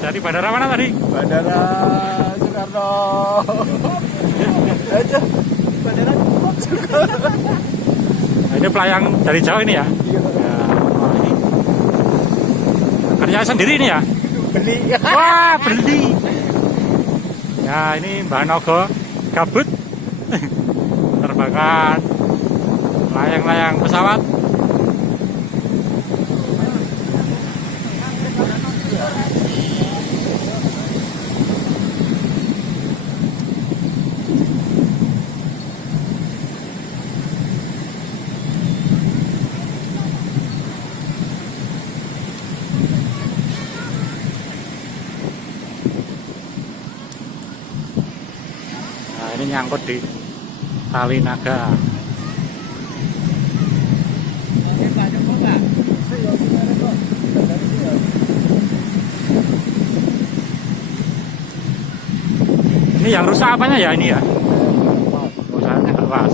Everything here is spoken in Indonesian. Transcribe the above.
Dari bandara mana tadi? Bandara Soekarno. Aja. Bandara Nah, ini pelayang dari jauh ini ya? Iya. Ya, oh, ini. Kerja sendiri ini ya? Beli. Wah, beli. Ya, ini Mbak Naga Gabud. Menerbangkan layang-layang pesawat. Nah, ini nyangkut di tali naga. Ini yang rusak apanya ya ini ya? Rusak pas.